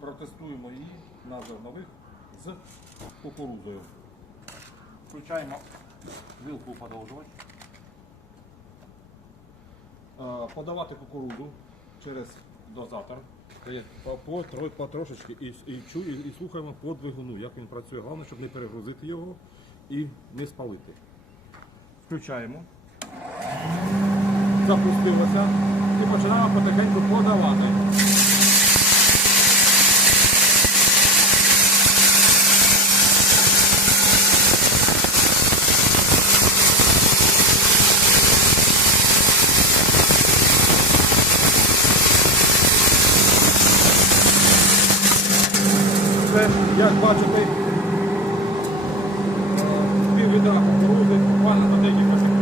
протестуємо її на зернових з кукурудзою. Включаємо вилку подовжувач. Е, Подавати кукурудзу через дозатор. По, по, тро- і, і, чу, і, і слухаємо по двигуну, як він працює. Головне, щоб не перегрузити його і не спалити. Включаємо. Запустилося і починаємо потихеньку подавати. Це, як бачите, пів відра пана на деякі.